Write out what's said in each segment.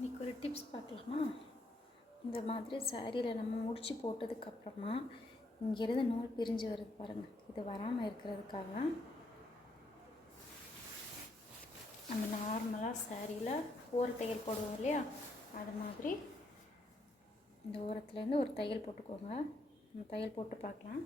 இன்றைக்கி ஒரு டிப்ஸ் பார்க்கலாமா? இந்த மாதிரி சாரியில் நம்ம முடிச்சு போட்டதுக்கப்புறமா இங்கேருந்து நூல் பிரிஞ்சு வருது பாருங்கள். இது வராமல் இருக்கிறதுக்காக நம்ம நார்மலாக சாரியில் ஓர தையல் போடுவோம் இல்லையா, அது மாதிரி இந்த ஓரத்துலேருந்து ஒரு தையல் போட்டுக்கோங்க. நம்ம தையல் போட்டு பார்க்கலாம்.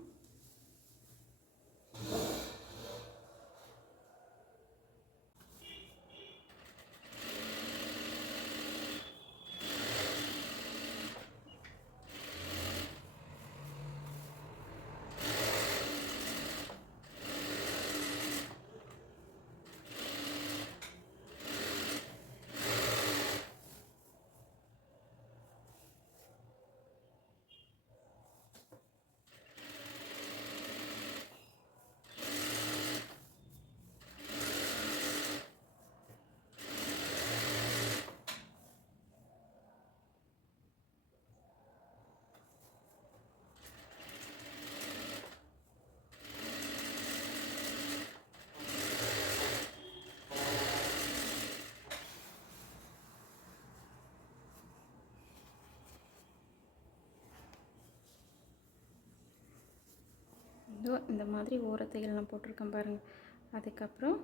இதோ இந்த மாதிரி ஓர தையல் நான் போட்டிருக்கேன் பாருங்கள். அதுக்கப்புறம்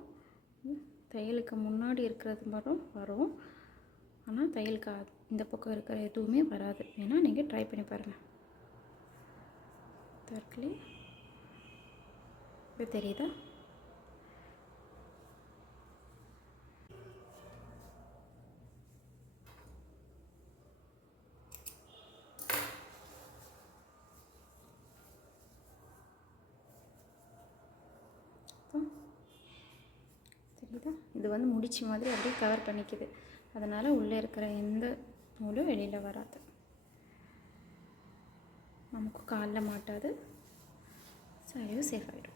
தையலுக்கு முன்னாடி இருக்கிறது மட்டும் வரும், ஆனால் தையலுக்கு இந்த பக்கம் இருக்கிற எதுவுமே வராது. வேணால் நீங்கள் ட்ரை பண்ணி பாருங்கள். தற்கொலை இப்போ தெரியுதா? தெரியுதா? இது வந்து முடிச்சு மாதிரி அப்படியே கவர் பண்ணிக்குது. அதனால் உள்ளே இருக்கிற எந்த நூலும் வெளியில் வராது, நமக்கு காலில் மாட்டாது, சாரியும் சேஃப் ஆகிடும்.